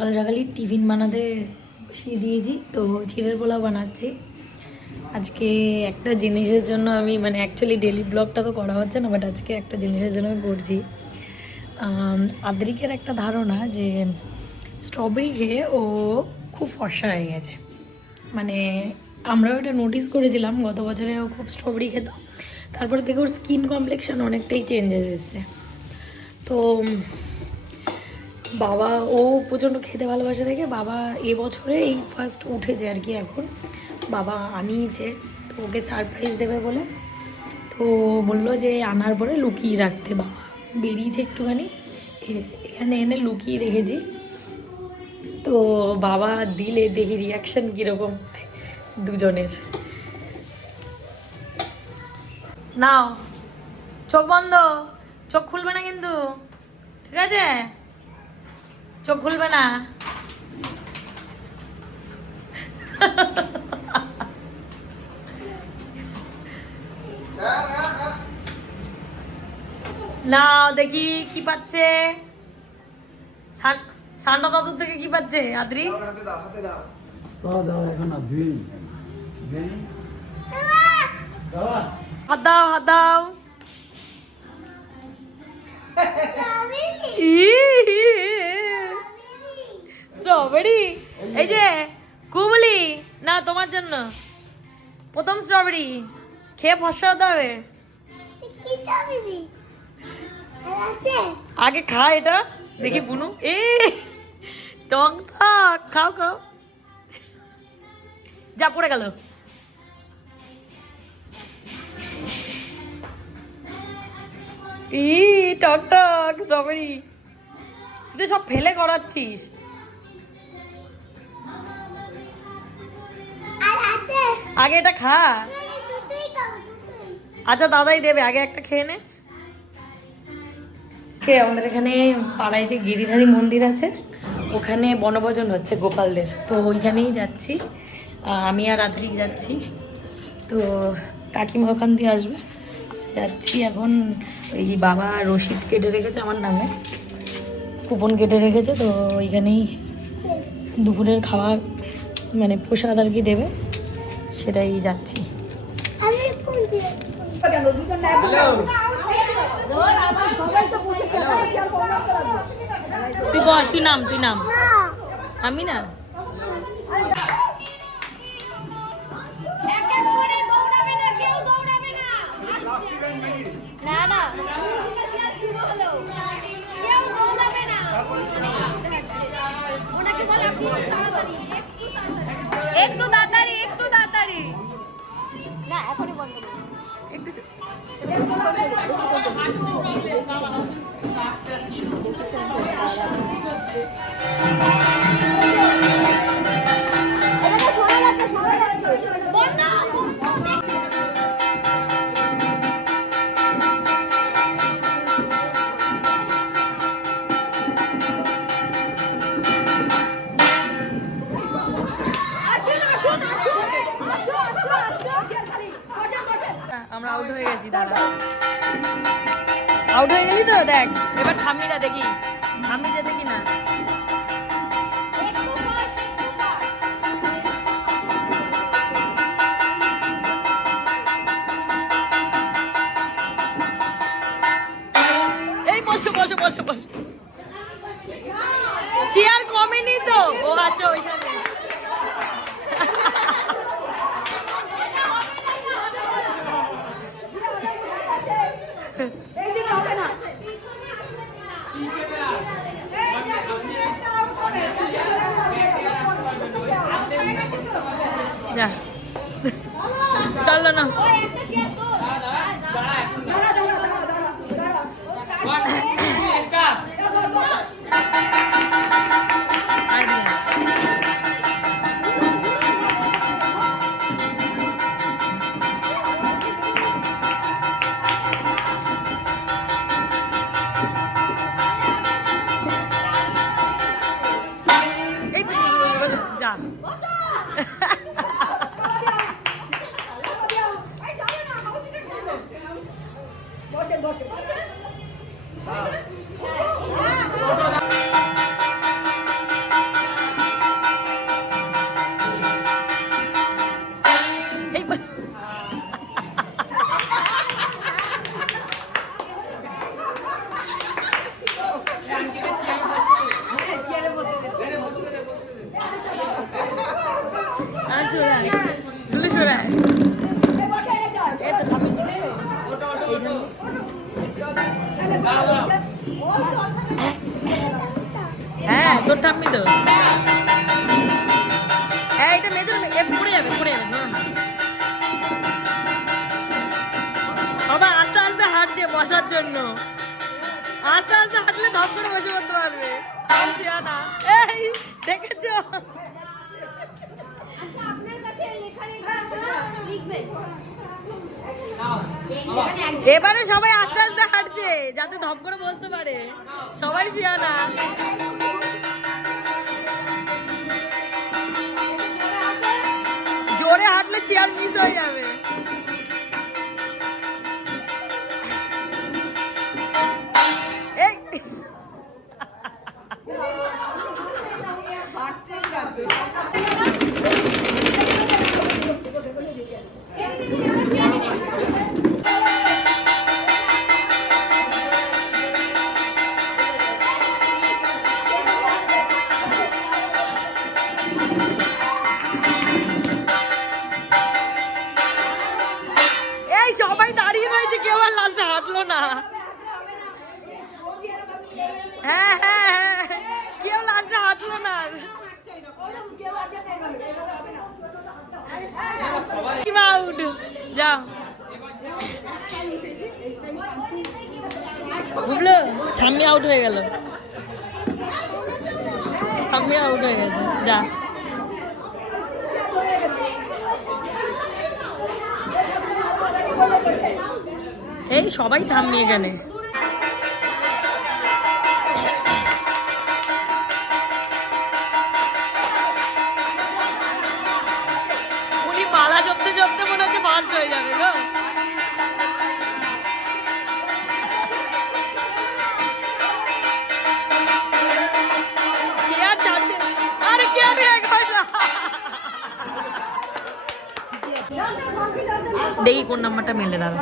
সকাল সকালই টিফিন বানাতে বসিয়ে দিয়েছি, তো চিড়ের পোলাও বানাচ্ছি। আজকে একটা জিনিসের জন্য আমি অ্যাকচুয়ালি ডেলি ব্লগটা তো করা হচ্ছে না, বাট আজকে একটা জিনিসের জন্য আমি করছি। আদ্রিকের একটা ধারণা যে স্ট্রবেরি খেয়ে ও খুব ফর্সা হয়ে গেছে। আমরাও এটা নোটিস করেছিলাম, গত বছরে ও খুব স্ট্রবেরি খেত, তারপরে থেকে ওর স্কিন কমপ্লেক্সন অনেকটাই চেঞ্জেস এসছে। তো বাবা ও প্রচণ্ড খেতে ভালোবাসে দেখে বাবা এবছরে এই ফার্স্ট উঠেছে আর কি, এখন বাবা আনিয়েছে, তো ওকে সারপ্রাইজ দেবে বলে। তো বললো যে আনার পরে লুকিয়ে রাখতে, বাবা বেরিয়েছে একটুখানি, এখানে এনে লুকিয়ে রেখেছি। তো বাবা দিলে দেখি রিয়াকশান কীরকম দুজনের। নাও, চোখ বন্ধ, চোখ খুলবে না কিন্তু, ঠিক আছে? চোখ খুলবে না। নাও দেখি কি পাচ্ছে, সান্ডা দাদুর থেকে কি পাচ্ছে আদ্রি? হাত দাও, হাত দাও। স্ট্রবেরি, এই যে কুবলি, না তোমার জন্য প্রথম স্ট্রবেরি খেয়ে ফসা হতে হবে। আগে খা এটা দেখি বুনু, এ টক টক, খাও খাও, যা পড়ে গেল। ই টক টক স্ট্রবেরি, তুই সব ফেলে করাচ্ছিস। আগে এটা খা। আচ্ছা দাদাই দেবে, আগে একটা খেয়ে নে। আমাদের এখানে পাড়ায় যে গিরিধারী মন্দির আছে, ওখানে বনভোজন হচ্ছে গোপালদের, তো ওইখানেই যাচ্ছি। আমি আর আদ্রিক যাচ্ছি, তো কাকিমা ওখান দিয়ে আসবে। যাচ্ছি এখন। ওই বাবা রসিদ কেটে রেখেছে আমার নামে, কুপন কেটে রেখেছে, তো ওইখানেই দুপুরের খাওয়া প্রসাদ আর কি দেবে, সেটাই যাচ্ছি। তুই বল, তুই নাম, তুই নাম। আমি না, একটু তাড়াতাড়ি, একটু তাড়াতাড়ি না, এখনই বন্ধ করো। আমরা আউট হয়ে গেছি, দাঁড়া। আউট হয়ে গেলি তো, দেখ এবার ঠাম্মিরা দেখি, ঠাম্মি যেতে কিনা। এই বসো বসো বসো বসো, চেয়ার কমেনি তো। ও আচ্ছা, ওইখানে যা, চলো না। যা, বসে আর সরাই দুলে সরাই এই তো ঠাম্মি দিলে হ্যাঁ তোর ঠাম্মি তো হ্যাঁ এটা মেয়েদের পড়ে যাবে বাবা আস্তে আস্তে হাঁটছে বসার জন্য আস্তে আস্তে হাঁটলে ধপ করে বসে পড়তে পারবে না এই দেখেছো এবারে সবাই আস্তে আস্তে হাঁটছে যাতে ধপ করে বসতে পারে সবাই শিয়ানা জোরে হাঁটলে চেয়ার মিস হয়ে যাবে এই সবাই দাঁড়িয়ে রয়েছে কেউ আর লাস্টে হাঁটলো না হ্যাঁ হ্যাঁ হ্যাঁ কেউ লাস্টে হাঁটলো না যাও বুঝলো ঠাম্মি আউট হয়ে গেল ঠাম্মি আউট হয়ে গেছে যা এই সবাই থামনি এখানে উনি মালা জপতে জপতে মনে হচ্ছে বাঁধ হয়ে যাবে গো আরে কে দেখি কোন নাম্বারটা মেলে দাঁড়া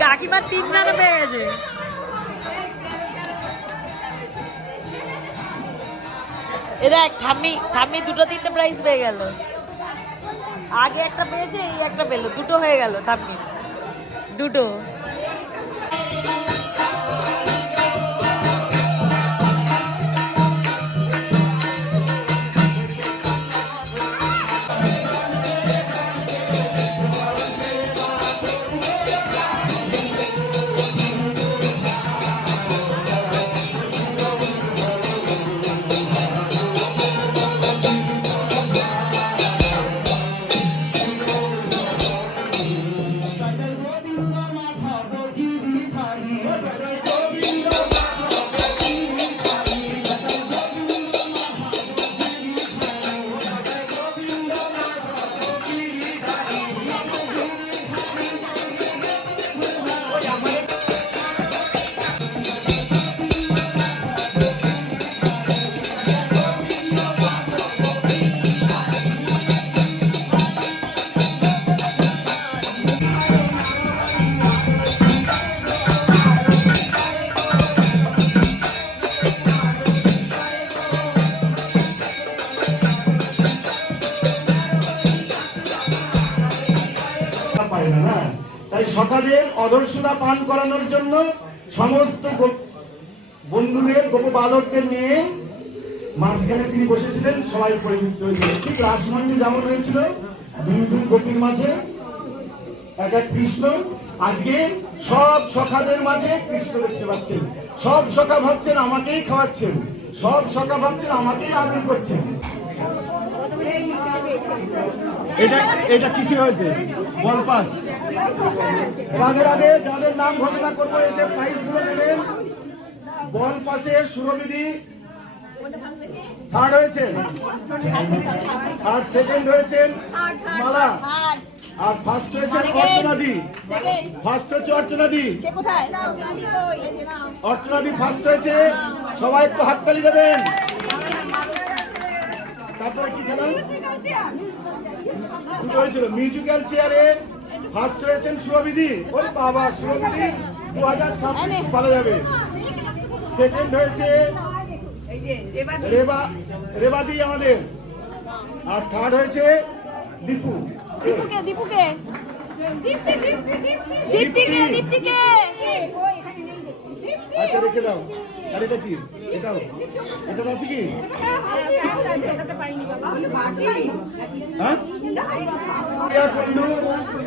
কাকিমার 3 নাম্বার পেয়ে গেছে এ দেখ ঠাম্মি 2-3টে প্রাইজ পেয়ে গেল আগে একটা পেয়েছে এই একটা পেলো 2টো হয়ে গেল ঠাম্মি 2টো তাই সকালের অদর্শনা পান করানোর জন্য সমস্ত বন্ধুদের গোপ বালকদের নিয়ে মাঝখানে তিনি বসেছিলেন সবাই পরিযুক্ত হয়েছিল ঠিক রাসমঞ্চে যেমন হয়েছিল 2 গোপীর মাঝে এক কৃষ্ণ আজকে সব সখাদের মাঝে কৃষ্ণ দেখতে পাচ্ছেন সব সখা ভাবছেন আমাকেই খাওয়াচ্ছেন সব সখা ভাবছেন আমাকেই আদর করছেন এটা কিসে হয়েছে বল পাস রাধে রাধে যাদের নাম ঘোষণা করবো এসে প্রাইজ গুলো নেবেন বল পাসে সুরবিধি থার্ড হয়েছেন আর সেকেন্ড হয়েছেন মালা আর ফার্স্ট হয়েছে অর্চনাদি ফার্স্ট হচ্ছে অর্চনাদি অর্চনাদি ফার্স্ট হয়েছে সবাই একটু হাততালি দেবেন তারপরে কি খেলা 2টো হয়েছিল মিউজিক্যাল চেয়ারে ফার্স্ট হয়েছেন সুরবিধি ওরে বাবা সুরবিধি 2026 ভালো যাবে সেকেন্ড হয়েছে রেবাদি আমাদের আর থার্ড হয়েছে দীপু। দীপুকে দীপুকে দীপ্তিকে দীপ্তিকে আচ্ছা রেখে দাও। আর এটা কি? এটাও এটা আছে কি? হ্যাঁ সুপ্রিয়া কুন্ডু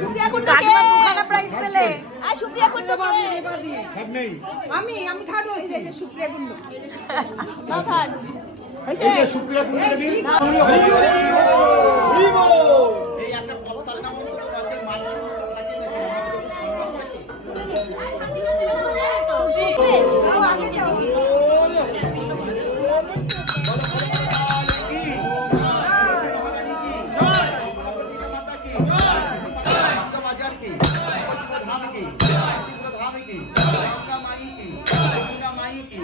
সুপ্রিয়া কুন্ডুকে দুখানা প্রাইজ পেলে আর সুপ্রিয়া কুন্ডুকে থার্ড নেই। আমি থার্ড হয়েছে যে সুপ্রিয়া কুন্ডু। নাও থার্ড হইছে এই যে সুপ্রিয়া কুন্ডুকে দিন। এই একটা পত্তাল নাম রাজ্যের মানুষের মধ্যে থাকে না আগে যাও বাজার কি ধাম কি ধাম কি মাই কি মাই কি